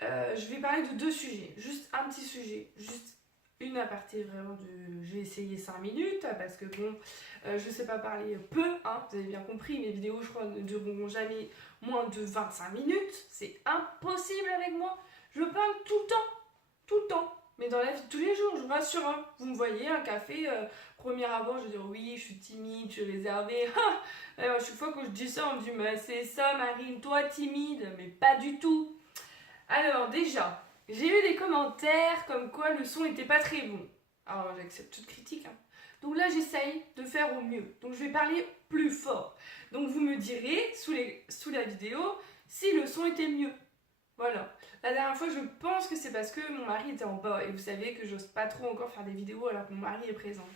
Alors, je vais parler de 2 sujets, juste un petit sujet, juste une aparté vraiment de... J'ai essayé 5 minutes, parce que bon, je sais pas parler peu, hein, vous avez bien compris, mes vidéos je crois ne dureront jamais moins de 25 minutes, c'est impossible avec moi, je parle tout le temps. Mais dans la vie de tous les jours, je vous rassure, hein. Vous me voyez, un café, premier abord, je vais dire oui, je suis timide, je suis réservée. Alors, chaque fois que je dis ça, on me dit mais c'est ça, Marine, toi timide, mais pas du tout. Alors, déjà, j'ai eu des commentaires comme quoi le son était pas très bon. Alors, j'accepte toute critique, hein. Donc là, j'essaye de faire au mieux. Donc, je vais parler plus fort. Donc, vous me direz sous la vidéo si le son était mieux. Voilà. La dernière fois, je pense que c'est parce que mon mari était en bas. Et vous savez que j'ose pas trop encore faire des vidéos alors que mon mari est présent.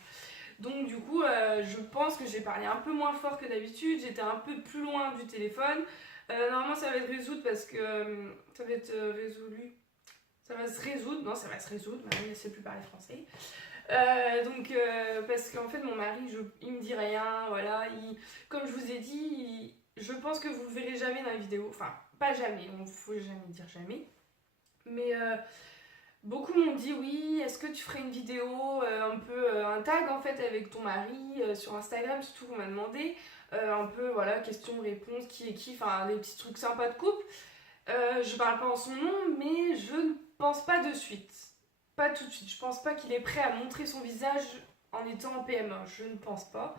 Donc du coup, je pense que j'ai parlé un peu moins fort que d'habitude. J'étais un peu plus loin du téléphone. Normalement, ça va être résolu parce que... ça va être résolu. Ça va se résoudre. Non, ça va se résoudre. Ma mari ne sait plus parler français. Parce qu'en fait, mon mari, il me dit rien. Voilà. Comme je vous ai dit, je pense que vous le verrez jamais dans la vidéo. Enfin, pas jamais. Il ne faut jamais dire jamais. Mais beaucoup m'ont dit oui, est-ce que tu ferais une vidéo, un peu un tag en fait avec ton mari sur Instagram, surtout qu'on m'a demandé, un peu voilà, question-réponse, qui est qui, enfin des petits trucs sympas de couple. Je parle pas en son nom, mais je ne pense pas de suite. Pas tout de suite. Je pense pas qu'il est prêt à montrer son visage en étant en PMA. Je ne pense pas.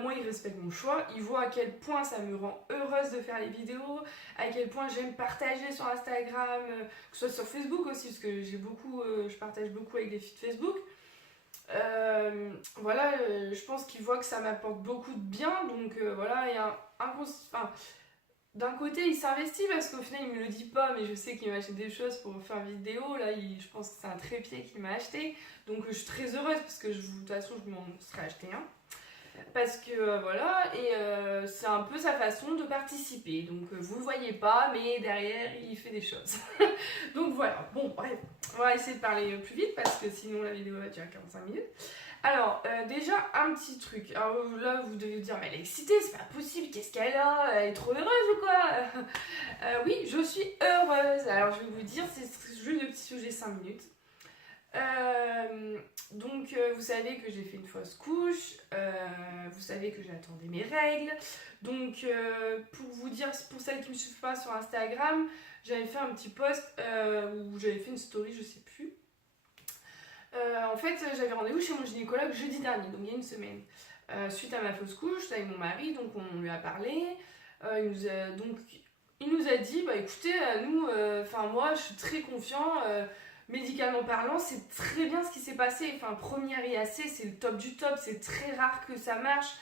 Moi, il respecte mon choix, il voit à quel point ça me rend heureuse de faire les vidéos, à quel point j'aime partager sur Instagram, que ce soit sur Facebook aussi, parce que je partage beaucoup avec des filles de Facebook. Voilà, je pense qu'il voit que ça m'apporte beaucoup de bien, donc voilà, il y a d'un côté, il s'investit parce qu'au final, il me le dit pas, mais je sais qu'il m'a acheté des choses pour faire vidéo. Là, je pense que c'est un trépied qu'il m'a acheté, donc je suis très heureuse parce que de toute façon, je m'en serais acheté un. Parce que voilà, et c'est un peu sa façon de participer. Donc vous le voyez pas, mais derrière il fait des choses. Donc voilà, bon bref, on va essayer de parler plus vite parce que sinon la vidéo va durer 45 minutes. Alors déjà un petit truc. Alors là vous devez vous dire, mais elle est excitée, c'est pas possible, qu'est-ce qu'elle a? Elle est trop heureuse ou quoi? Oui, je suis heureuse. Alors je vais vous dire, c'est juste le petit sujet 5 minutes. Vous savez que j'ai fait une fausse couche, vous savez que j'attendais mes règles. Donc pour vous dire, pour celles qui ne me suivent pas sur Instagram, j'avais fait un petit post où j'avais fait une story, je sais plus. En fait, j'avais rendez-vous chez mon gynécologue jeudi dernier, donc il y a une semaine. Suite à ma fausse couche, avec mon mari, donc on lui a parlé. Il nous a dit, bah écoutez, moi je suis très confiant. Médicalement parlant, c'est très bien ce qui s'est passé. Enfin, première IAC, c'est le top du top. C'est très rare que ça marche.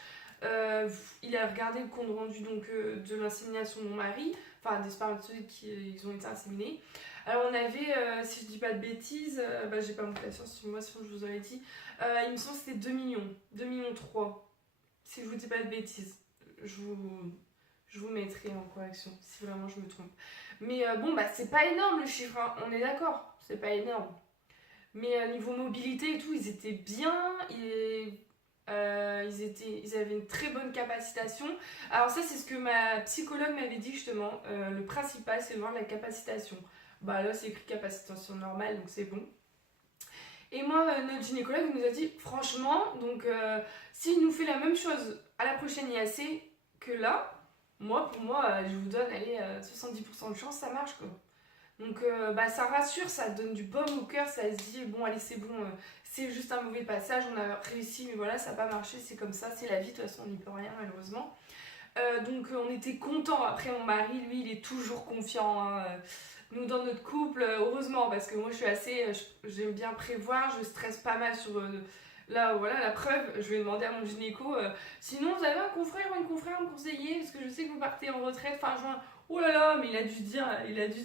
Il a regardé le compte rendu de l'insémination de mon mari, enfin des spermatozoïdes qui ont été inséminés. Alors on avait, si je dis pas de bêtises, j'ai pas monté la science sur moi, sinon je vous aurais dit, il me semble que c'était 2 millions, 2 millions 3, si je vous dis pas de bêtises. Je vous mettrai en correction si vraiment je me trompe. Mais c'est pas énorme le chiffre, hein, on est d'accord, c'est pas énorme. Mais niveau mobilité et tout, ils étaient bien, ils avaient une très bonne capacitation. Alors ça, c'est ce que ma psychologue m'avait dit justement. Le principal, c'est de voir la capacitation. Bah là, c'est écrit capacitation normale, donc c'est bon. Et moi, notre gynécologue nous a dit, franchement, s'il nous fait la même chose à la prochaine IAC que là, pour moi, je vous donne, allez, 70% de chance, ça marche quoi. Donc ça rassure, ça donne du baume au cœur, ça se dit bon allez c'est bon, c'est juste un mauvais passage, on a réussi mais voilà ça n'a pas marché, c'est comme ça, c'est la vie, de toute façon on n'y peut rien malheureusement. On était contents, après mon mari lui il est toujours confiant, hein. Nous dans notre couple, heureusement parce que moi je suis assez, j'aime bien prévoir, je stresse pas mal sur... Là, voilà, la preuve, je vais demander à mon gynéco, sinon vous avez un confrère ou une confrère à me conseiller, parce que je sais que vous partez en retraite fin juin. Oh là là, mais il a dû se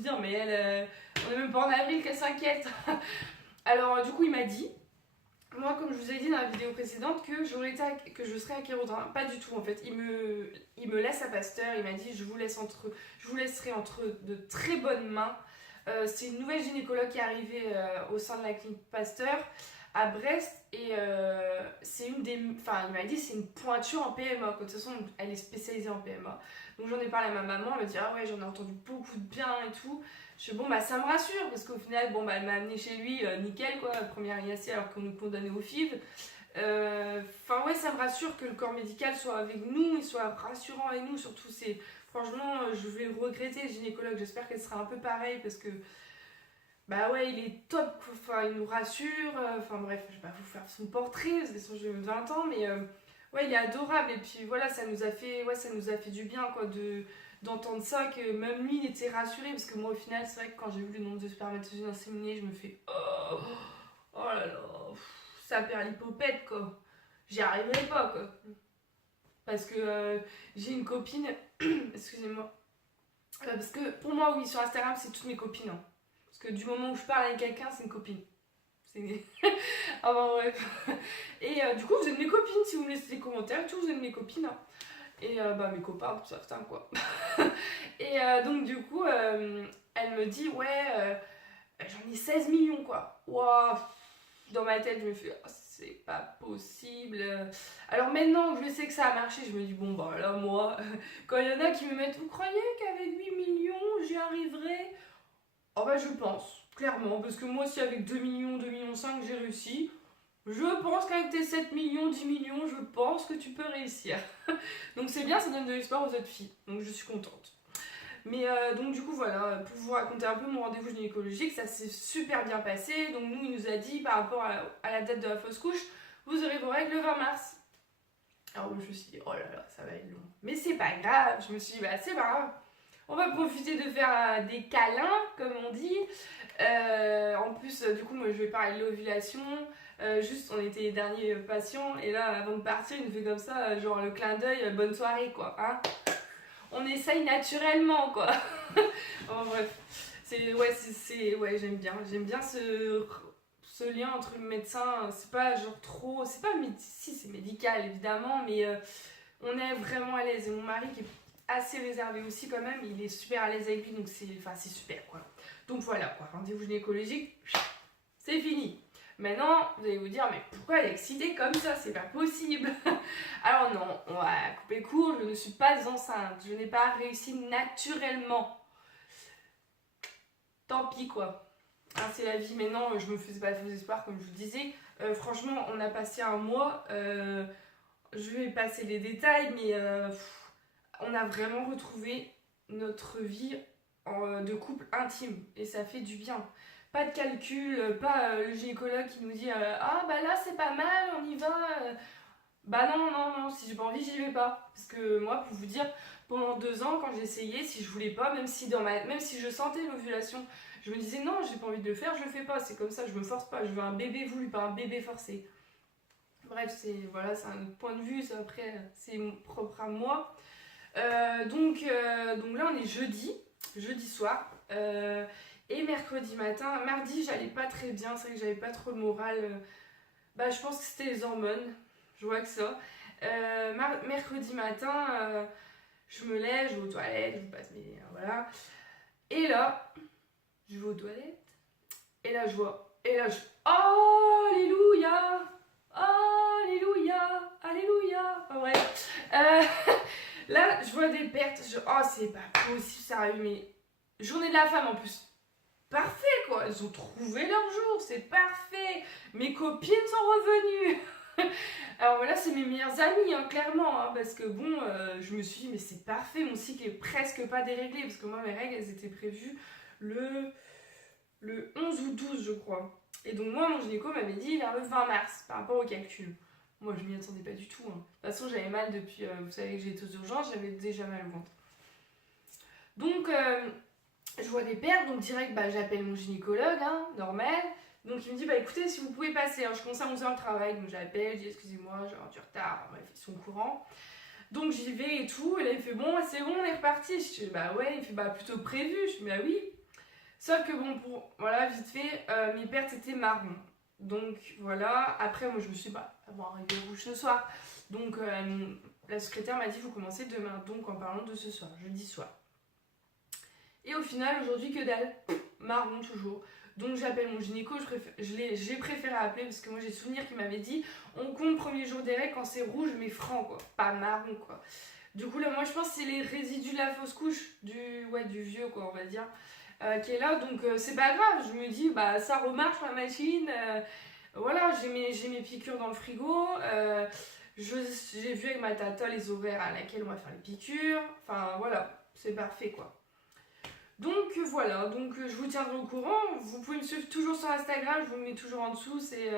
dire, mais elle, on est même pas en avril qu'elle s'inquiète. Alors du coup il m'a dit, moi comme je vous ai dit dans la vidéo précédente, que je serais à Kérodin. Pas du tout en fait, il me laisse à Pasteur, il m'a dit je vous laisserai entre de très bonnes mains. C'est une nouvelle gynécologue qui est arrivée au sein de la clinique Pasteur. à Brest et c'est une des... Enfin, il m'a dit c'est une pointure en PMA, quoi. De toute façon, elle est spécialisée en PMA. Donc j'en ai parlé à ma maman, elle m'a dit ah ouais, j'en ai entendu beaucoup de bien et tout. Je suis bon, bah ça me rassure parce qu'au final, bon, bah elle m'a amené chez lui, nickel quoi, première IAC alors qu'on nous condamnait au FIV. Enfin ouais, ça me rassure que le corps médical soit avec nous, il soit rassurant avec nous, surtout c'est... Franchement, je vais le regretter, le gynécologue, j'espère qu'elle sera un peu pareille parce que bah ouais, il est top, enfin, il nous rassure, enfin bref, je vais pas vous faire son portrait, parce que sinon j'ai 20 ans, mais ouais, il est adorable, et puis voilà, ça nous a fait du bien, quoi, d'entendre ça, que même lui, il était rassuré, parce que moi, au final, c'est vrai que quand j'ai vu le nombre de spermatozoïdes inséminés, je me fais, oh là là, ça perd l'hypopète, quoi, j'y arriverai pas, quoi, parce que j'ai une copine, excusez-moi, parce que pour moi, oui, sur Instagram, c'est toutes mes copines, hein. Parce que du moment où je parle avec quelqu'un, c'est une copine. C'est... Enfin bref. Et du coup, vous êtes mes copines. Si vous me laissez des commentaires, tout, vous êtes mes copines. Hein. Et bah, mes copains, pour certains, quoi. Et donc, du coup, elle me dit, ouais, j'en ai 16 millions, quoi. Waouh. Dans ma tête, je me fais, oh, c'est pas possible. Alors maintenant que je sais que ça a marché, je me dis, bon, bah là, moi, quand il y en a qui me mettent, vous croyez qu'avec 8 millions, j'y arriverai? Oh bah je pense, clairement, parce que moi si avec 2 millions, 2 millions 5 j'ai réussi, je pense qu'avec tes 7 millions, 10 millions, je pense que tu peux réussir. Donc c'est bien, ça donne de l'espoir aux autres filles, donc je suis contente. Mais donc du coup voilà, pour vous raconter un peu mon rendez-vous gynécologique, ça s'est super bien passé. Donc nous il nous a dit par rapport à la date de la fausse couche, vous aurez vos règles le 20 mars. Alors je me suis dit, oh là là, ça va être long. Mais c'est pas grave, je me suis dit, bah c'est pas grave. On va profiter de faire des câlins, comme on dit. En plus, du coup, moi, je vais parler de l'ovulation. Juste, on était les derniers patients. Et là, avant de partir, il nous fait comme ça, genre le clin d'œil, bonne soirée, quoi. Hein, on essaye naturellement, quoi. Enfin, bref. Ouais, j'aime bien. J'aime bien ce lien entre le médecin. C'est pas genre trop... C'est pas... Si, c'est médical, évidemment, mais on est vraiment à l'aise. Et mon mari, qui est assez réservé aussi quand même, il est super à l'aise avec lui, donc c'est super quoi. Donc voilà quoi, rendez-vous gynécologique, c'est fini. Maintenant, vous allez vous dire, mais pourquoi elle est excitée comme ça? C'est pas possible. Alors non, on va couper court, je ne suis pas enceinte, je n'ai pas réussi naturellement. Tant pis quoi. Hein, c'est la vie, mais non, je me faisais pas de faux espoirs comme je vous disais. Franchement, on a passé un mois, je vais passer les détails, mais... on a vraiment retrouvé notre vie de couple intime et ça fait du bien. Pas de calcul, pas le gynécologue qui nous dit ah bah là c'est pas mal, on y va. Bah non, si j'ai pas envie, j'y vais pas. Parce que moi, pour vous dire, pendant 2 ans, quand j'ai essayé, si je voulais pas, même si je sentais l'ovulation, je me disais non, j'ai pas envie de le faire, je le fais pas. C'est comme ça, je me force pas. Je veux un bébé voulu, pas un bébé forcé. Bref, c'est un autre point de vue, après c'est propre à moi. Donc là on est jeudi soir, et mercredi matin, mardi j'allais pas très bien, c'est vrai que j'avais pas trop le moral, bah je pense que c'était les hormones, je vois que ça. Mercredi matin, je me lève, je vais aux toilettes, je passe mes... voilà. Et là, je vais aux toilettes, et là je vois, oh, alléluia, alléluia, alléluia, enfin bref. Là, je vois des pertes, oh c'est pas possible, sérieux, mais journée de la femme en plus. Parfait quoi, ils ont trouvé leur jour, c'est parfait. Mes copines sont revenues. Alors voilà, c'est mes meilleures amies, hein, clairement, hein, parce que bon, je me suis dit, mais c'est parfait, mon cycle est presque pas déréglé, parce que moi, mes règles, elles étaient prévues le 11 ou 12, je crois. Et donc moi, mon gynéco m'avait dit vers le 20 mars, par rapport au calcul. Moi, je m'y attendais pas du tout. Hein. De toute façon, j'avais mal depuis... vous savez que j'ai été aux urgences, j'avais déjà mal au ventre. Donc, je vois des pertes, donc direct, bah, j'appelle mon gynécologue, hein, normal. Donc, il me dit, bah écoutez, si vous pouvez passer. Alors, je commence à 11h le travail, donc j'appelle, je dis, excusez-moi, j'ai un du retard. Bref, ils sont au courant. Donc, j'y vais et tout. Et là, il fait, bon, c'est bon, on est reparti. Je dis, bah ouais. Il fait, bah plutôt prévu. Je dis, bah oui. Sauf que bon, voilà, vite fait, mes pertes étaient marron. Donc voilà, après moi je me suis dit, bah, avoir un réveil rouge ce soir. Donc la secrétaire m'a dit, vous commencez demain. Donc en parlant de ce soir, jeudi soir. Et au final, aujourd'hui, que dalle, marron toujours. Donc j'appelle mon gynéco, j'ai préféré appeler parce que moi j'ai souvenir qu'il m'avait dit on compte premier jour des règles quand c'est rouge mais franc quoi, pas marron quoi. Du coup là moi je pense que c'est les résidus de la fausse couche, du vieux quoi on va dire, qui est là, donc c'est pas grave, je me dis bah ça remarche ma machine, voilà j'ai mes piqûres dans le frigo, j'ai vu avec ma tata les horaires à laquelle on va faire les piqûres, enfin voilà, c'est parfait quoi. Donc voilà, donc je vous tiendrai au courant. Vous pouvez me suivre toujours sur Instagram, je vous le mets toujours en dessous, c'est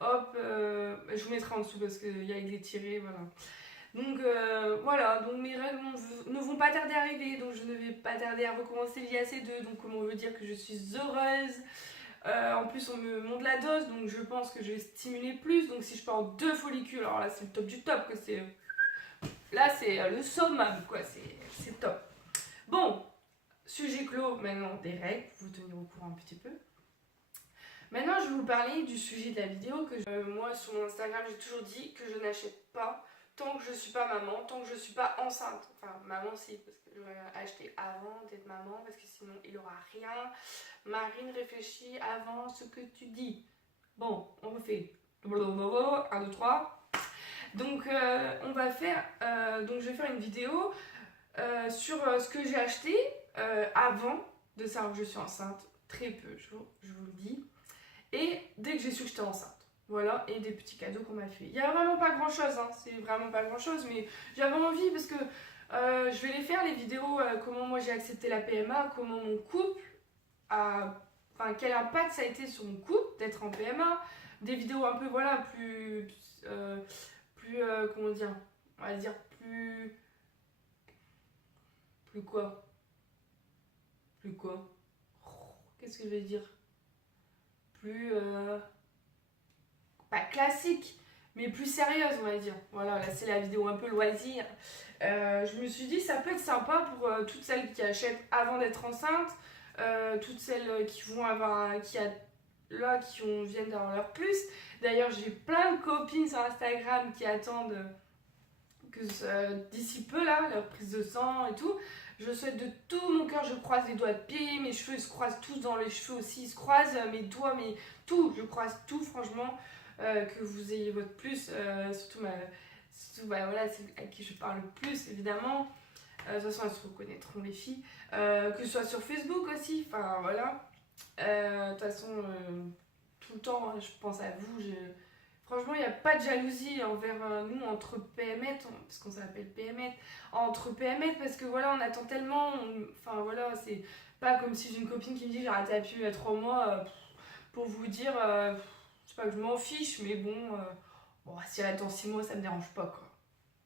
je vous mettrai en dessous parce qu'il y a avec les tirés, voilà. Donc voilà, donc mes règles ne vont pas tarder à arriver, donc je ne vais pas tarder à recommencer l'IAC2, donc comment on veut dire que je suis heureuse. En plus on me monte la dose, donc je pense que je vais stimuler plus, donc si je pars en 2 follicules, alors là c'est le top du top, que c'est... Là c'est le summum, quoi, c'est top. Bon, sujet clos maintenant des règles, pour vous tenir au courant un petit peu. Maintenant, je vais vous parler du sujet de la vidéo. Moi, sur mon Instagram, j'ai toujours dit que je n'achète pas tant que je ne suis pas maman, tant que je ne suis pas enceinte. Enfin, maman, si, parce que je vais acheter avant d'être maman, parce que sinon, il n'aura rien. Marine, réfléchis avant ce que tu dis. Bon, on refait. 1, 2, 3. Donc, on va faire... donc, je vais faire une vidéo sur ce que j'ai acheté avant de savoir que je suis enceinte. Très peu, je vous le dis. Et dès que j'ai su que j'étais enceinte. Voilà, et des petits cadeaux qu'on m'a fait. Il n'y a vraiment pas grand chose, hein, c'est vraiment pas grand chose, mais j'avais envie parce que je vais les faire, les vidéos, comment moi j'ai accepté la PMA, comment mon couple a. Enfin, quel impact ça a été sur mon couple d'être en PMA. Des vidéos un peu, voilà, comment dire, on va dire plus. Plus quoi? Plus quoi? Qu'est-ce que je vais dire? Plus pas classique mais plus sérieuse on va dire, voilà, là c'est la vidéo un peu loisir. Je me suis dit ça peut être sympa pour toutes celles qui achètent avant d'être enceinte, toutes celles qui vont avoir viennent d'avoir leur plus. D'ailleurs j'ai plein de copines sur Instagram qui attendent que d'ici peu là leur prise de sang et tout. Je souhaite de tout mon cœur, je croise les doigts de pied, mes cheveux se croisent tous dans les cheveux aussi, ils se croisent, mes doigts, tout, je croise tout franchement, que vous ayez votre plus, surtout voilà, c'est à qui je parle le plus évidemment, de toute façon elles se reconnaîtront les filles, que ce soit sur Facebook aussi, enfin voilà, de toute façon tout le temps hein, je pense à vous, franchement, il n'y a pas de jalousie envers nous entre PMET, parce qu'on s'appelle PMET, entre PMET, parce que voilà, on attend tellement, enfin voilà, c'est pas comme si j'ai une copine qui me dit j'ai raté la pilule il y a 3 mois, pour vous dire, je sais pas que je m'en fiche, mais bon, si elle attend 6 mois, ça me dérange pas quoi.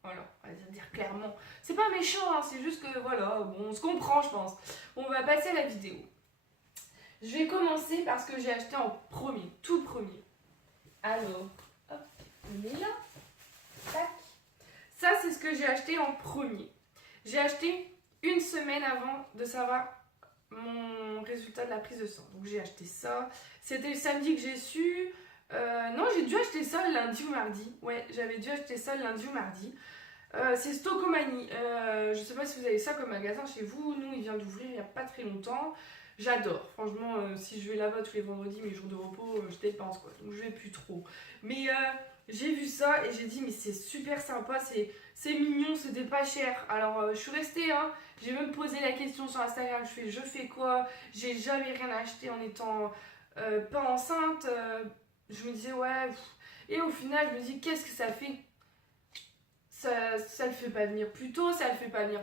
Voilà, on va dire clairement. C'est pas méchant, hein, c'est juste que voilà, bon, on se comprend, je pense. Bon, on va passer à la vidéo. Je vais commencer par ce que j'ai acheté en premier, tout premier. Alors. On est là. Tac. Ça, c'est ce que j'ai acheté en premier. J'ai acheté une semaine avant de savoir mon résultat de la prise de sang. Donc j'ai acheté ça. C'était le samedi que j'ai su. Non, j'ai dû acheter ça le lundi ou mardi. Ouais, j'avais dû acheter ça le lundi ou mardi. C'est Stocomanie. Je sais pas si vous avez ça comme magasin chez vous. Nous, il vient d'ouvrir il n'y a pas très longtemps. J'adore. Franchement, si je vais là-bas tous les vendredis, mes jours de repos, je dépense quoi. Donc je vais plus trop. Mais j'ai vu ça et j'ai dit mais c'est super sympa, c'est mignon, c'était pas cher. Alors je suis restée, hein, j'ai même posé la question sur Instagram, je fais quoi? J'ai jamais rien acheté en étant pas enceinte. Je me disais ouais. Et au final je me dis qu'est-ce que ça fait? Ça le fait pas venir plus tôt, ça le fait pas venir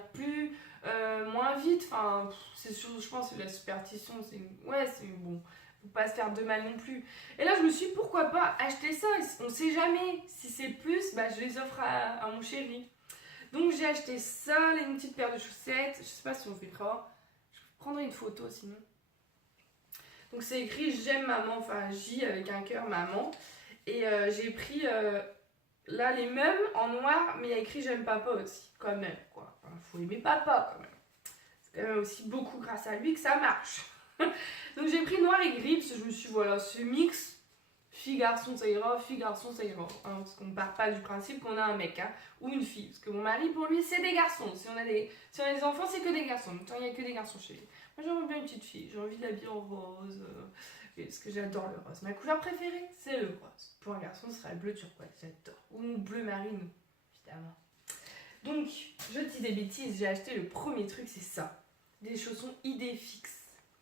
moins vite. Enfin, c'est sûr, je pense que la superstition, c'est bon. Faut pas se faire de mal non plus. Et là, je me suis dit, pourquoi pas acheter ça? On sait jamais. Si c'est plus, bah, je les offre à mon chéri. Donc, j'ai acheté ça, une petite paire de chaussettes. Je sais pas si on fait ça. Je prendrai une photo sinon. Donc, c'est écrit j'aime maman, enfin J avec un cœur maman. Et j'ai pris là les mêmes en noir, mais il y a écrit j'aime papa aussi, quand même. Quoi. Enfin, faut aimer papa quand même. C'est quand même aussi beaucoup grâce à lui que ça marche. Donc j'ai pris noir et gris parce que je me suis dit voilà, ce mix, fille-garçon ça ira, fille-garçon ça ira. Hein, parce qu'on ne part pas du principe qu'on a un mec hein, ou une fille. Parce que mon mari pour lui c'est des garçons. Si on a des enfants c'est que des garçons. En même temps il n'y a que des garçons chez lui. Moi j'aimerais bien une petite fille, j'ai envie de l'habiller en rose. parce que j'adore le rose. Ma couleur préférée, c'est le rose. Pour un garçon, ce sera le bleu turquoise, j'adore. Ou mon bleu marine, évidemment. Donc, je dis des bêtises, j'ai acheté le premier truc, c'est ça. Des chaussons Idéfix.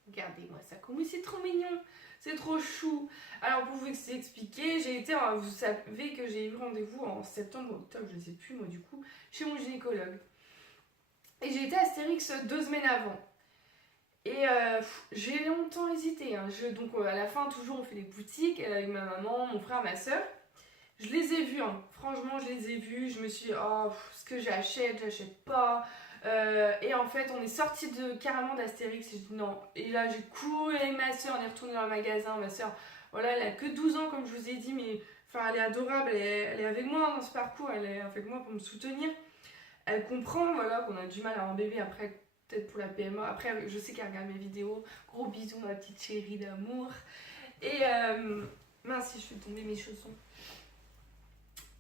Regardez-moi ça, comme c'est trop mignon. C'est trop chou. Alors, pour vous expliquer, vous savez que j'ai eu rendez-vous en septembre, octobre, je ne sais plus moi du coup, chez mon gynécologue. Et j'ai été à Astérix 2 semaines avant. Et j'ai longtemps hésité. Hein. Donc à la fin, toujours, on fait les boutiques avec ma maman, mon frère, ma soeur. Je les ai vus, hein. Franchement, je les ai vus. Je me suis dit, oh, ce que j'achète pas. Et en fait, on est sorti carrément d'Astérix. Et je dis non. Et là, j'ai couru avec ma soeur, on est retourné dans le magasin. Ma soeur, voilà, elle a que 12 ans, comme je vous ai dit, mais enfin, elle est adorable. Elle est avec moi dans ce parcours. Elle est avec moi pour me soutenir. Elle comprend, voilà, qu'on a du mal à avoir un bébé après. Peut-être pour la PMA. Après, je sais qu'elle regarde mes vidéos. Gros bisous, ma petite chérie d'amour. Et mince, si je fais tomber mes chaussons.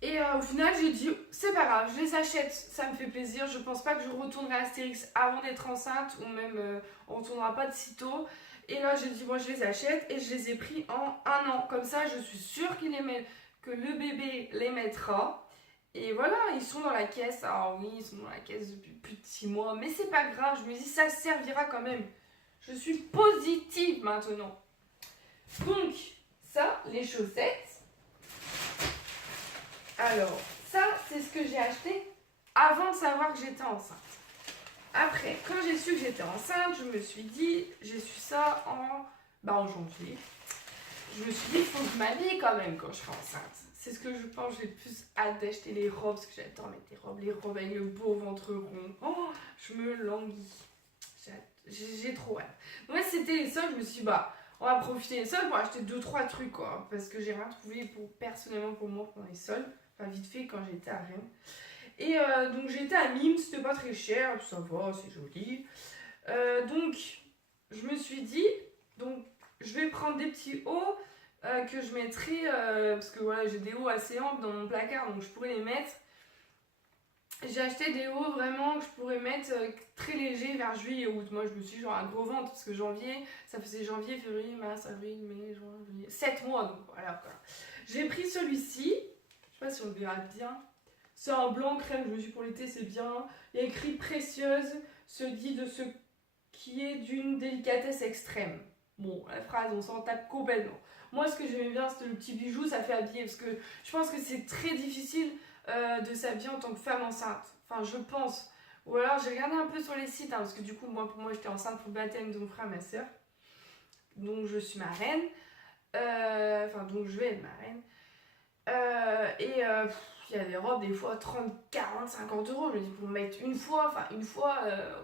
Et au final, j'ai dit, c'est pas grave, je les achète, ça me fait plaisir. Je pense pas que je retournerai à Astérix avant d'être enceinte, ou même on retournera pas de sitôt. Et là, j'ai dit, bon, je les achète et je les ai pris en 1 an. Comme ça, je suis sûre que le bébé les mettra. Et voilà, ils sont dans la caisse. Alors oui, ils sont dans la caisse depuis plus de 6 mois, mais c'est pas grave, je me dis, ça servira quand même. Je suis positive maintenant. Donc, ça, les chaussettes. Alors, ça, c'est ce que j'ai acheté avant de savoir que j'étais enceinte. Après, quand j'ai su que j'étais enceinte, je me suis dit, j'ai su ça en janvier. Je me suis dit, il faut que je m'habille quand même quand je serai enceinte. C'est ce que je pense, j'ai le plus hâte d'acheter les robes, parce que j'adore mettre les robes avec le beau ventre rond. Oh, je me languis. J'ai trop hâte. Moi, c'était les soldes, je me suis dit, on va profiter des soldes pour acheter 2-3 trucs, quoi. Parce que j'ai rien trouvé personnellement pour moi pendant les soldes. Enfin, vite fait quand j'étais à Rennes. Et donc, j'étais à Nîmes, c'était pas très cher, ça va, c'est joli. Donc, je me suis dit, donc, je vais prendre des petits hauts que je mettrai, parce que voilà, j'ai des hauts assez amples dans mon placard, donc je pourrais les mettre. J'ai acheté des hauts vraiment que je pourrais mettre très légers vers juillet et août. Moi, je me suis dit, genre un gros ventre, parce que janvier, ça faisait janvier, février, mars, avril, mai, juin, juillet. 7 mois, donc voilà quoi. J'ai pris celui-ci, je sais pas si on le verra bien. C'est un blanc crème, je me suis dit pour l'été, c'est bien. Il y a écrit précieuse, se dit de ce qui est d'une délicatesse extrême. Bon, la phrase, on s'en tape complètement. Moi, ce que j'aimais bien, c'était le petit bijou, ça fait habiller, parce que je pense que c'est très difficile de s'habiller en tant que femme enceinte. Enfin, je pense. Ou alors, j'ai regardé un peu sur les sites, hein, parce que du coup, pour moi, j'étais enceinte pour le baptême de mon frère et ma soeur. Donc, je suis marraine. Donc, je vais être marraine. Il y a des robes, des fois, 30, 40, 50 euros. Je me dis, pour mettre une fois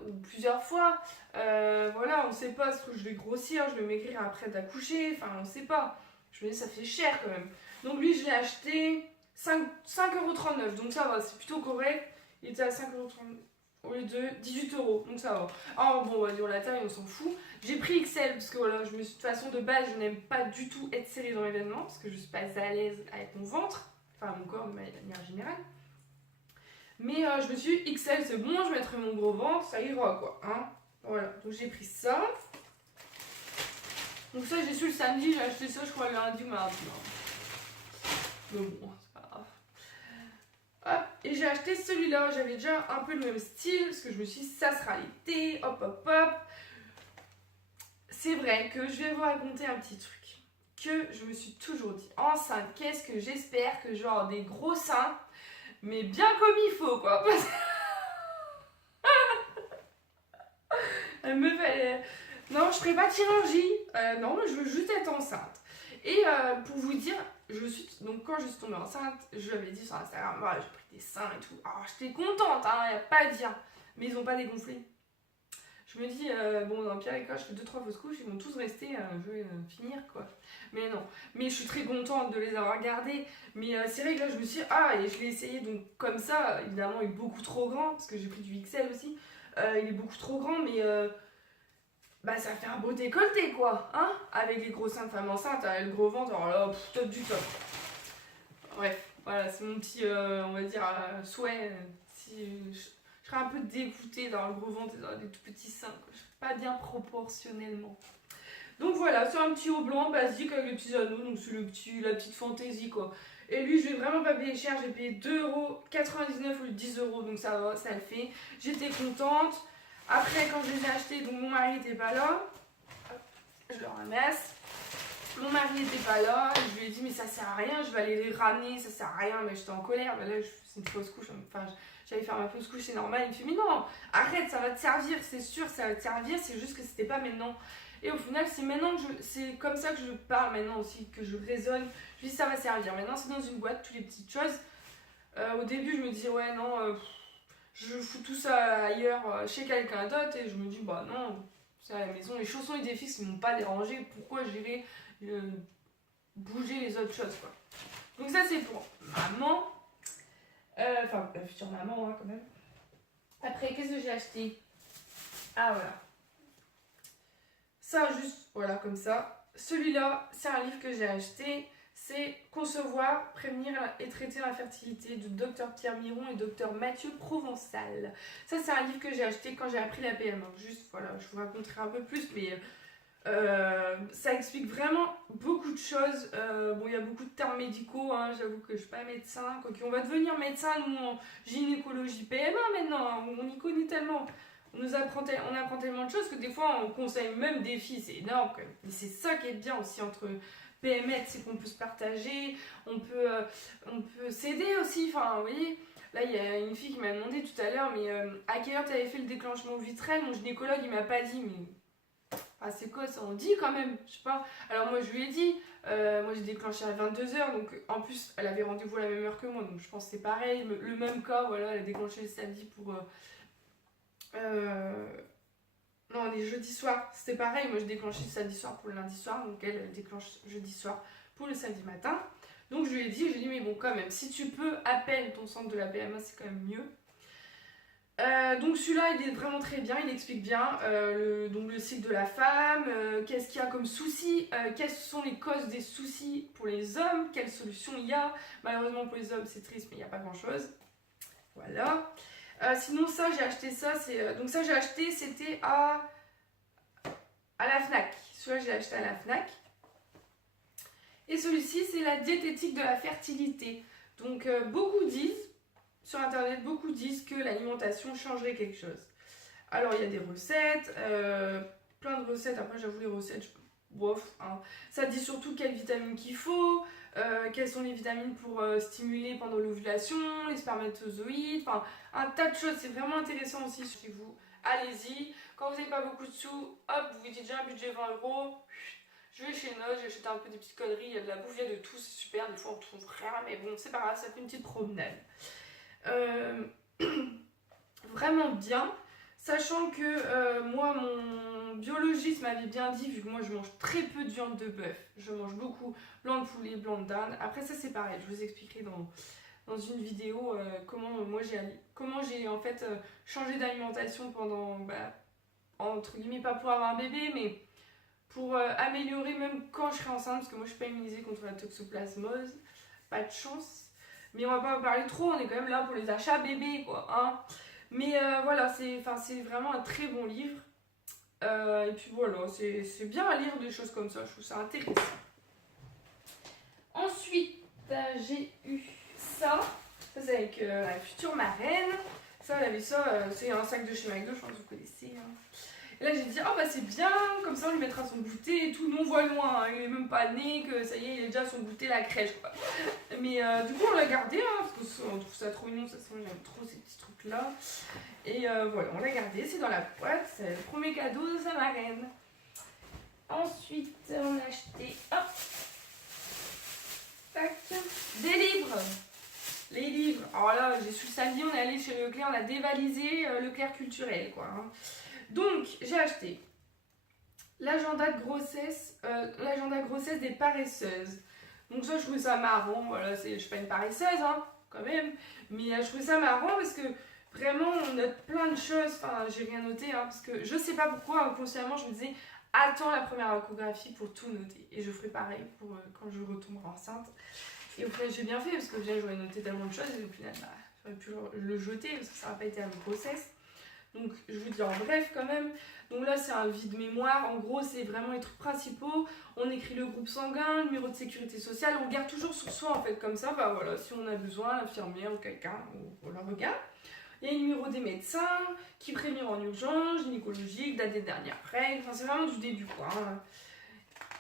ou plusieurs fois. Voilà, on sait pas, ce que je vais grossir, je vais maigrir après d'accoucher. Enfin, on sait pas. Je me dis, ça fait cher quand même. Donc, lui, je l'ai acheté 5,39 €. Donc, ça va, c'est plutôt correct. Il était à 5,39 € au lieu de 18 €. Donc, ça va. Alors, bon, on va dire la taille, on s'en fout. J'ai pris XL parce que voilà, de toute façon, de base, je n'aime pas du tout être serrée dans les vêtements parce que je suis pas à l'aise avec mon ventre. Enfin, mon corps de manière générale. Mais je me suis dit, XL, c'est bon, je mettrai mon gros ventre, ça ira quoi. Hein, voilà, donc j'ai pris ça. Donc ça, j'ai su le samedi, j'ai acheté ça, je crois, le lundi ou mardi. Mais bon, c'est pas grave. Hop, et j'ai acheté celui-là. J'avais déjà un peu le même style, parce que je me suis dit, ça sera l'été, hop, hop, hop. C'est vrai que je vais vous raconter un petit truc. Que je me suis toujours dit, enceinte, qu'est-ce que j'espère que je vais avoir des gros seins, mais bien comme il faut, quoi. Elle me fait... Non, je ferai pas de chirurgie. Non, je veux juste être enceinte. Et pour vous dire, donc quand je suis tombée enceinte, je lui avais dit sur Instagram, voilà, j'ai pris des seins et tout. Alors j'étais contente, hein, y a pas à dire. Mais ils ont pas dégonflé. Je me dis, bon, dans le pire des cas, je fais 2-3 fausses couches, ils vont tous rester, je vais finir, quoi. Mais non. Mais je suis très contente de les avoir gardés. Mais c'est vrai que là, je me suis dit, et je l'ai essayé, donc comme ça, évidemment, il est beaucoup trop grand, parce que j'ai pris du XL aussi. Il est beaucoup trop grand, mais ça fait un beau décolleté, quoi. Hein, avec les gros seins de femme enceinte, le gros ventre, alors là, top du top. Bref, voilà, c'est mon petit, on va dire, souhait. Si je serais un peu dégoûtée dans le gros ventre et dans les tout petits seins, quoi. Je serais pas bien proportionnellement. Donc voilà, c'est un petit haut blanc basique avec les petits anneaux, donc c'est la petite fantaisie quoi. Et lui, je l'ai vraiment pas payé cher, j'ai payé 2,99€ au lieu de 10€, donc ça va, ça le fait. J'étais contente. Après, quand je les ai achetés, donc mon mari était pas là. Hop, je le ramasse. Mon mari n'était pas là, je lui ai dit mais ça sert à rien, je vais aller les ramener, ça sert à rien, mais j'étais en colère, mais là c'est une fausse couche, enfin j'allais faire ma fausse couche, c'est normal, il me fait mais non, arrête, ça va te servir, c'est sûr, ça va te servir, c'est juste que c'était pas maintenant. Et au final c'est maintenant que c'est comme ça que je parle maintenant aussi, que je raisonne, je dis ça va servir, maintenant c'est dans une boîte, toutes les petites choses. Au début je me disais ouais non, je fous tout ça ailleurs chez quelqu'un d'autre et je me dis bah non, c'est à la maison, les chaussons et des fixes ne m'ont pas dérangé, pourquoi j'irais bouger les autres choses quoi. Donc ça c'est pour maman, enfin la future maman hein, quand même. Après qu'est-ce que j'ai acheté? Ah voilà, ça juste voilà comme ça. Celui-là c'est un livre que j'ai acheté, c'est Concevoir, prévenir et traiter l'infertilité de Dr Pierre Miron et Dr Mathieu Provençal. Ça c'est un livre que j'ai acheté quand j'ai appris la PMA. Juste voilà, je vous raconterai un peu plus mais ça explique vraiment beaucoup de choses. Bon, il y a beaucoup de termes médicaux, hein, j'avoue que je ne suis pas médecin. Quoique, on va devenir médecin, nous, en gynécologie PMA maintenant. Hein, on y connaît tellement. On apprend tellement de choses que des fois, on conseille même des filles. C'est énorme quand même. Et c'est ça qui est bien aussi entre PMS, c'est qu'on peut se partager, on peut s'aider aussi. Enfin, vous voyez. Là, il y a une fille qui m'a demandé tout à l'heure, mais à quelle heure tu avais fait le déclenchement vitrel? Mon gynécologue, il m'a pas dit, mais. Ah, c'est quoi ça? On dit quand même, je sais pas. Alors, moi, je lui ai dit, moi j'ai déclenché à 22h, donc en plus, elle avait rendez-vous à la même heure que moi, donc je pense que c'est pareil. Le même cas, voilà, elle a déclenché le samedi pour. Non, les jeudis soirs, c'était pareil. Moi, je déclenchais le samedi soir pour le lundi soir, donc elle déclenche jeudi soir pour le samedi matin. Donc, je lui ai dit, mais bon, quand même, si tu peux, appelle ton centre de la PMA, c'est quand même mieux. Donc celui-là il est vraiment très bien, il explique bien donc le cycle de la femme, qu'est-ce qu'il y a comme soucis, quelles sont les causes des soucis pour les hommes, quelles solutions il y a. Malheureusement pour les hommes c'est triste mais il n'y a pas grand chose. Voilà. Sinon ça j'ai acheté ça, donc ça j'ai acheté c'était à la FNAC. Celui-là j'ai acheté à la FNAC. Et celui-ci c'est la diététique de la fertilité. Donc beaucoup disent sur internet, beaucoup disent que l'alimentation changerait quelque chose. Alors il y a des recettes, plein de recettes. Après j'avoue les recettes, bof. Hein. Ça dit surtout quelles vitamines qu'il faut, quelles sont les vitamines pour stimuler pendant l'ovulation, les spermatozoïdes, enfin un tas de choses. C'est vraiment intéressant aussi chez vous. Allez-y. Quand vous n'avez pas beaucoup de sous, hop, vous vous dites j'ai un budget 20€. Je vais chez Noz, j'achète un peu des petites conneries, il y a de la bouffe, il y a de tout, c'est super. Des fois on trouve rien, mais bon c'est pas grave, ça fait une petite promenade. Vraiment bien, sachant que moi mon biologiste m'avait bien dit, vu que moi je mange très peu de viande de bœuf, je mange beaucoup blanc de poulet, blanc de dinde. Après ça c'est pareil, je vous expliquerai dans une vidéo comment j'ai en fait changé d'alimentation pendant entre guillemets, pas pour avoir un bébé mais pour améliorer même quand je serai enceinte, parce que moi je suis pas immunisée contre la toxoplasmose, pas de chance. Mais on va pas en parler trop, on est quand même là pour les achats bébés, quoi. Hein. Mais voilà, c'est vraiment un très bon livre. Et puis voilà, c'est bien à lire des choses comme ça, je trouve ça intéressant. Ensuite, j'ai eu ça. Ça, c'est avec la future marraine. Ça, elle avait ça, c'est un sac de chez McDo, je pense que vous connaissez. Hein. Et là j'ai dit oh bah c'est bien, comme ça on lui mettra son goûter et tout, nous on voit loin, hein. Il est même pas né, que ça y est il est déjà son goûter la crèche quoi. Mais du coup on l'a gardé hein, parce qu'on trouve ça trop mignon, ça sent, j'aime trop ces petits trucs là. Et voilà on l'a gardé, c'est dans la boîte, c'est le premier cadeau de sa marraine. Ensuite on a acheté hop, tac, des livres. Les livres, alors là j'ai su samedi, on est allé chez Leclerc, on a dévalisé Leclerc culturel quoi. Hein. Donc, j'ai acheté l'agenda grossesse des paresseuses. Donc ça, je trouvais ça marrant. Voilà, je suis pas une paresseuse, hein, quand même. Mais je trouvais ça marrant parce que vraiment, on note plein de choses. Enfin, j'ai rien noté, hein, parce que je sais pas pourquoi, inconsciemment, je me disais attends la première échographie pour tout noter. Et je ferai pareil pour quand je retomberai enceinte. Et au final, j'ai bien fait parce que j'aurais noté tellement de choses et au final, j'aurais pu le jeter parce que ça n'a pas été à ma grossesse. Donc je vous dis en bref quand même. Donc là c'est un vide-mémoire, en gros c'est vraiment les trucs principaux. On écrit le groupe sanguin, le numéro de sécurité sociale, on garde toujours sur soi en fait, comme ça, bah voilà, si on a besoin, l'infirmière ou quelqu'un, on le regarde. Il y a le numéro des médecins, qui prévenir en urgence, gynécologique, date des dernières règles, enfin c'est vraiment du début quoi.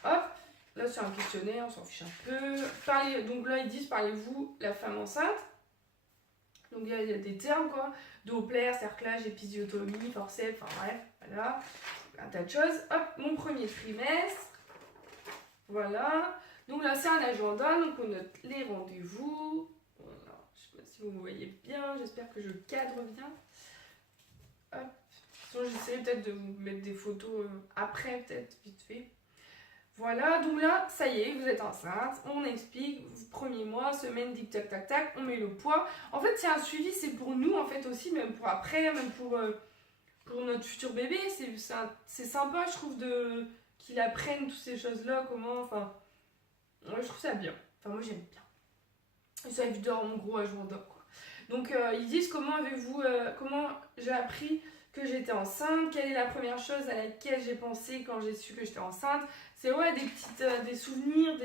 Hop, là c'est un questionnaire, on s'en fiche un peu. Donc là ils disent parlez-vous la femme enceinte. Donc il y a des termes quoi, Doppler, cerclage, épisiotomie, forceps, enfin bref, voilà, un tas de choses. Hop, mon premier trimestre, voilà. Donc là c'est un agenda, donc on note les rendez-vous. Voilà. Je sais pas si vous me voyez bien, j'espère que je cadre bien. Hop, sinon j'essaierai peut-être de vous mettre des photos après, peut-être vite fait. Voilà, donc là, ça y est, vous êtes enceinte, on explique, premier mois, semaine, tic tac tac tac, on met le poids. En fait, c'est un suivi, c'est pour nous en fait aussi, même pour après, même pour notre futur bébé. C'est sympa, je trouve, qu'il apprenne toutes ces choses-là, comment, enfin, ouais, je trouve ça bien. Enfin, moi j'aime bien. Et ça évite en gros à jour d'or, quoi. Donc, ils disent comment j'ai appris que j'étais enceinte, quelle est la première chose à laquelle j'ai pensé quand j'ai su que j'étais enceinte. C'est ouais, des souvenirs,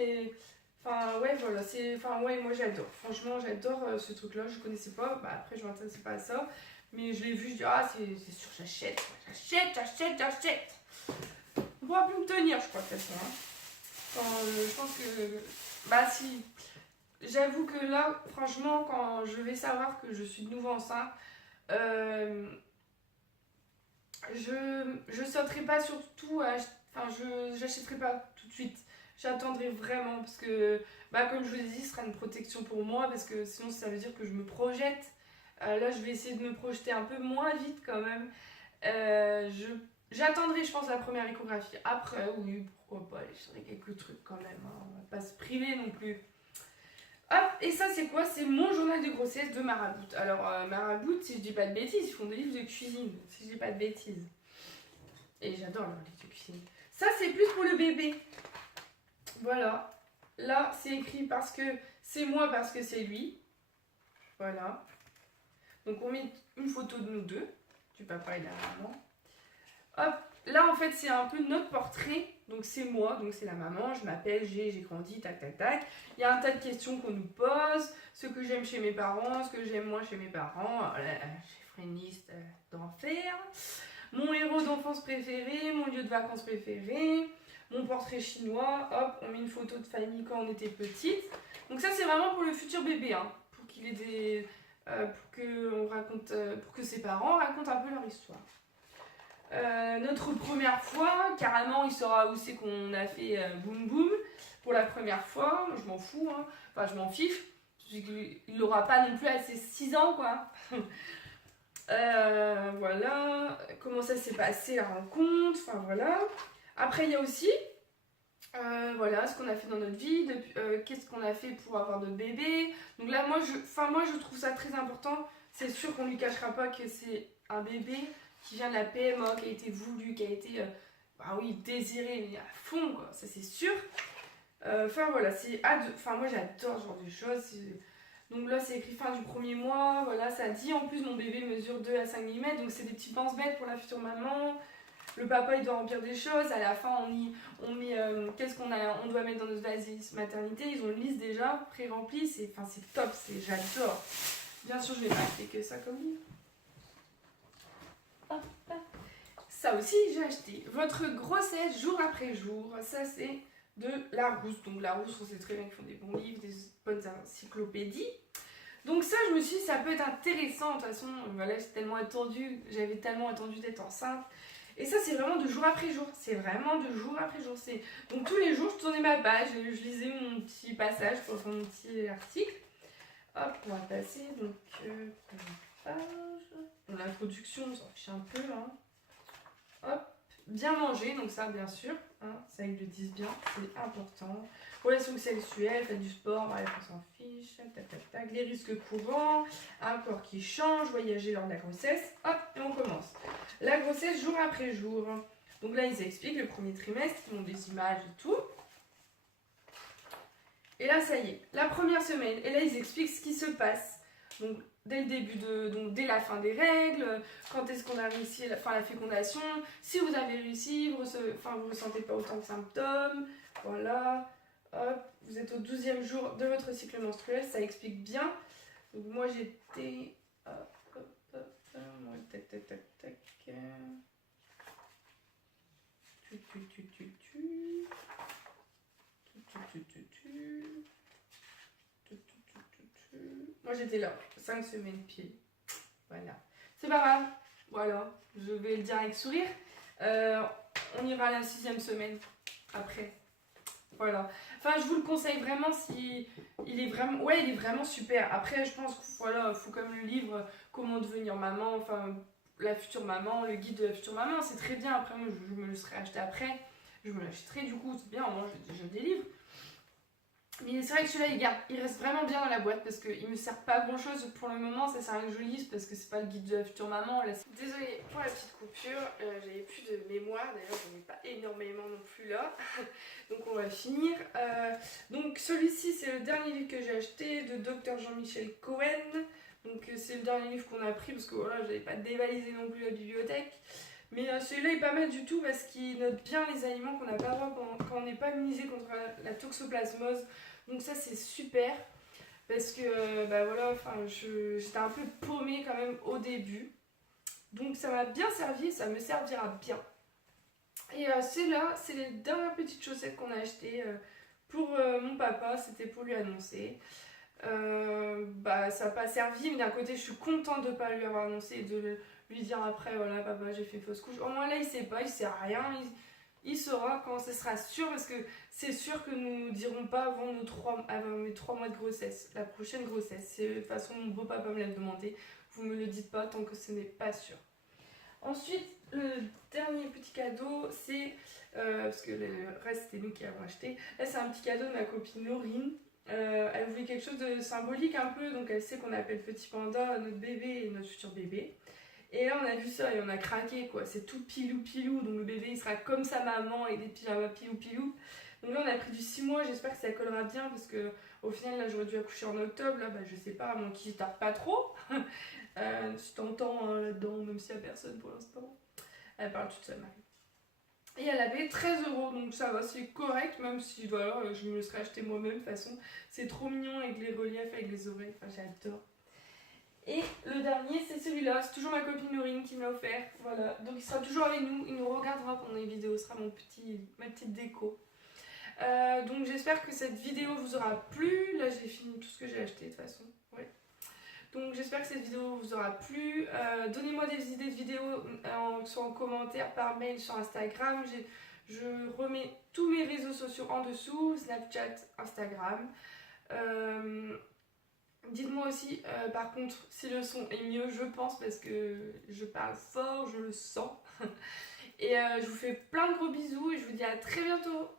enfin ouais, voilà, enfin ouais, moi j'adore. Franchement, j'adore ce truc-là, je connaissais pas, bah après je m'intéressais pas à ça, mais je l'ai vu, je dis ah c'est sûr, j'achète. On pourra plus me tenir, je crois de toute façon. Enfin, je pense que, bah si, j'avoue que là, franchement, quand je vais savoir que je suis de nouveau enceinte, je sauterai pas sur tout, enfin j'achèterai pas tout de suite. J'attendrai vraiment parce que, bah, comme je vous l'ai dit, ce sera une protection pour moi parce que sinon ça veut dire que je me projette. Là, je vais essayer de me projeter un peu moins vite quand même. J'attendrai, je pense, la première échographie. Après, oui, pourquoi pas, aller sur quelques trucs quand même. Hein. On va pas se priver non plus. Hop, et ça c'est quoi? C'est mon journal de grossesse de Marabout. Alors Marabout, si je dis pas de bêtises, ils font des livres de cuisine, si je dis pas de bêtises. Et j'adore leurs livres de cuisine. Ça c'est plus pour le bébé. Voilà. Là c'est écrit parce que c'est moi, parce que c'est lui. Voilà. Donc on met une photo de nous deux, du papa et de la maman. Hop, là en fait c'est un peu notre portrait. Donc c'est moi, donc c'est la maman, je m'appelle, j'ai grandi, tac tac tac. Il y a un tas de questions qu'on nous pose, ce que j'aime chez mes parents, ce que j'aime moins chez mes parents. J'ai fait une liste d'enfer. Mon héros d'enfance préféré, mon lieu de vacances préféré, mon portrait chinois. Hop, on met une photo de famille quand on était petite. Donc ça c'est vraiment pour le futur bébé, hein, pour qu'il ait des, pour que ses parents racontent un peu leur histoire. Notre première fois, carrément il saura où c'est qu'on a fait boum boum pour la première fois. Je m'en fous, hein. Enfin je m'en fiche, il n'aura pas non plus à ses 6 ans quoi. Voilà, comment ça s'est passé la rencontre, enfin voilà. Après il y a aussi voilà ce qu'on a fait dans notre vie, qu'est-ce qu'on a fait pour avoir notre bébé. Donc là moi je trouve ça très important. C'est sûr qu'on lui cachera pas que c'est un bébé qui vient de la PMA, qui a été voulu, qui a été bah oui, désiré, mais à fond, quoi, ça c'est sûr. Enfin voilà, moi j'adore ce genre de choses. Donc là c'est écrit fin du premier mois, voilà, ça dit en plus mon bébé mesure 2 à 5 mm, donc c'est des petits pense-bêtes pour la future maman. Le papa il doit remplir des choses, à la fin on met qu'est-ce on doit mettre dans notre valise maternité, ils ont une liste déjà pré-remplie, c'est top, j'adore. Bien sûr je vais pas acheter que ça comme livre. Ça aussi j'ai acheté. Votre grossesse jour après jour, ça c'est de Larousse. Donc Larousse, on sait très bien qu'ils font des bons livres, des bonnes encyclopédies. Donc ça je me suis dit ça peut être intéressant. De toute façon voilà, j'avais tellement attendu d'être enceinte. Et ça c'est vraiment de jour après jour. C'est vraiment de jour après jour. Donc tous les jours je tournais ma page, je lisais mon petit passage pour mon petit article. Hop, on va passer donc page. L'introduction, on s'en fiche un peu. Hein. Hop, bien manger, donc ça bien sûr, hein, ça ils le disent bien, c'est important. Relations sexuelles, faites du sport, bref, on s'en fiche, tac tac tac. Les risques courants, un corps qui change, voyager lors de la grossesse, hop, et on commence. La grossesse jour après jour. Donc là ils expliquent le premier trimestre, ils ont des images et tout. Et là ça y est, la première semaine, et là ils expliquent ce qui se passe. Donc dès le début donc dès la fin des règles, quand est-ce qu'on a réussi la fécondation, si vous avez réussi, vous ressentez pas autant de symptômes, voilà, hop, vous êtes au 12e jour de votre cycle menstruel, ça explique bien. Donc moi j'étais, tac tac tac tac, moi j'étais là, 5 semaines pile. Voilà. C'est pas grave. Voilà. Je vais le dire avec sourire. On ira à la 6e semaine après. Voilà. Enfin, je vous le conseille vraiment si il est vraiment, ouais, il est vraiment super. Après, je pense qu'il faut comme le livre Comment devenir maman, enfin la future maman, le guide de la future maman, c'est très bien. Après, moi, je me le serais acheté après. Je me l'achèterai du coup, c'est bien. Moi, j'ai déjà des livres. Mais c'est vrai que celui-là, il reste vraiment bien dans la boîte parce qu'il me sert pas à grand chose pour le moment. Ça sert à rien que je lise parce que c'est pas le guide de la future maman. Là, désolée pour la petite coupure, j'avais plus de mémoire. D'ailleurs, j'en ai pas énormément non plus là. Donc, on va finir. Donc, celui-ci, c'est le dernier livre que j'ai acheté de Dr Jean-Michel Cohen. Donc, c'est le dernier livre qu'on a pris parce que voilà, j'avais pas dévalisé non plus la bibliothèque. Mais celui-là est pas mal du tout parce qu'il note bien les aliments qu'on n'a pas le droit quand on n'est pas immunisé contre la toxoplasmose. Donc ça c'est super parce que bah voilà, enfin j'étais un peu paumée quand même au début. Donc ça m'a bien servi et ça me servira bien. Et c'est les dernières petites chaussettes qu'on a achetées pour mon papa, c'était pour lui annoncer. Bah ça n'a pas servi, mais d'un côté je suis contente de ne pas lui avoir annoncé et de lui dire après voilà papa j'ai fait fausse couche. Au moins là il sait pas, il sait rien, il saura quand ce sera sûr parce que c'est sûr que nous ne dirons pas avant mes 3 mois de grossesse, la prochaine grossesse. De toute façon mon beau papa me l'a demandé, vous me le dites pas tant que ce n'est pas sûr. Ensuite le dernier petit cadeau c'est, parce que le reste c'était nous qui avons acheté, là c'est un petit cadeau de ma copine Laurine. Elle voulait quelque chose de symbolique un peu, donc elle sait qu'on appelle Petit Panda notre bébé et notre futur bébé. Et là on a vu ça et on a craqué quoi, c'est tout pilou pilou, donc le bébé il sera comme sa maman avec des pyjamas pilou pilou. Donc là on a pris du 6 mois, j'espère que ça collera bien parce que au final là j'aurais dû accoucher en octobre, là bah je sais pas, à moins qu'il tarde pas trop. Si t'entends hein, là-dedans, même s'il y a personne pour l'instant. Elle parle toute seule Marie. Et elle avait 13 €, donc ça va, c'est correct, même si voilà, je me le serais acheté moi-même de toute façon. C'est trop mignon avec les reliefs, avec les oreilles, enfin j'adore. Et le dernier, c'est celui-là, c'est toujours ma copine Laurine qui me l'a offert, voilà. Donc il sera toujours avec nous, il nous regardera pendant les vidéos, ce sera ma petite déco. Donc j'espère que cette vidéo vous aura plu, là j'ai fini tout ce que j'ai acheté de toute façon, ouais. Donc j'espère que cette vidéo vous aura plu. Donnez-moi des idées de vidéos, soit en commentaire, par mail, sur Instagram. Je remets tous mes réseaux sociaux en dessous, Snapchat, Instagram. Dites-moi aussi, par contre, si le son est mieux, je pense, parce que je parle fort, je le sens. Et je vous fais plein de gros bisous et je vous dis à très bientôt.